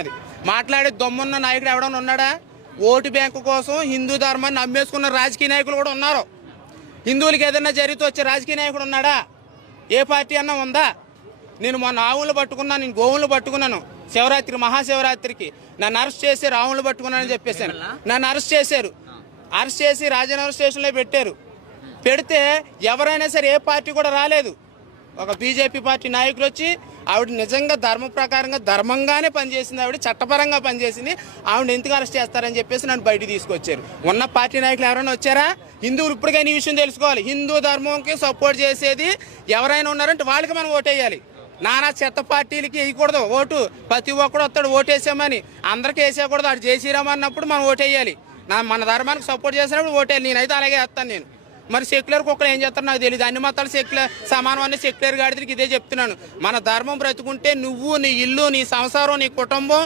అది మాట్లాడే దమ్మున్న నాయకుడు ఎవడన్నా ఉన్నాడా? ఓటు బ్యాంకు కోసం హిందూ ధర్మాన్ని అమ్మేసుకున్న రాజకీయ నాయకులు కూడా ఉన్నారు. హిందువులకి ఏదైనా జరిగితే వచ్చే రాజకీయ నాయకుడు ఉన్నాడా? ఏ పార్టీ అన్నా ఉందా? నేను మొన్న ఆవులు పట్టుకున్నాను, నేను గోవులు పట్టుకున్నాను. శివరాత్రి మహాశివరాత్రికి నన్ను అరెస్ట్ చేసి ఆవులు పట్టుకున్నానని చెప్పేశాను. నన్ను అరెస్ట్ చేశారు. అరెస్ట్ చేసి రాజనగర్ స్టేషన్లో పెట్టారు. పెడితే ఎవరైనా సరే ఏ పార్టీ కూడా రాలేదు. ఒక బీజేపీ పార్టీ నాయకులు వచ్చి ఆవిడ నిజంగా ధర్మ ప్రకారంగా ధర్మంగానే పనిచేసింది, ఆవిడ చట్టపరంగా పనిచేసింది, ఆవిడ ఎందుకు అరెస్ట్ చేస్తారని చెప్పేసి నన్ను బయట తీసుకొచ్చారు. ఉన్న పార్టీ నాయకులు ఎవరైనా వచ్చారా? హిందువులు ఇప్పటికైనా ఈ విషయం తెలుసుకోవాలి. హిందూ ధర్మంకి సపోర్ట్ చేసేది ఎవరైనా ఉన్నారంటే వాళ్ళకి మనం ఓటేయాలి. నానా చెత్త పార్టీలకి వేయకూడదు ఓటు. ప్రతి ఒక్కడు వస్తాడు ఓటేసామని, అందరికీ వేసేయకూడదు. అటు జయశ్రీరామ్ అన్నప్పుడు మనం ఓటేయాలి. మన ధర్మానికి సపోర్ట్ చేసినప్పుడు ఓటేయాలి. నేనైతే అలాగే వేస్తాను. నేను మరి సెక్యులర్ కుక్కలు ఏం చేస్తారో నాకు తెలియదు. అన్ని మతాలు సెక్యులర్ సమానం అనే సెక్యులర్ గాడికి ఇదే చెప్తున్నాను. మన ధర్మం బ్రతుకుంటే నువ్వు, నీ ఇల్లు, నీ సంసారం, నీ కుటుంబం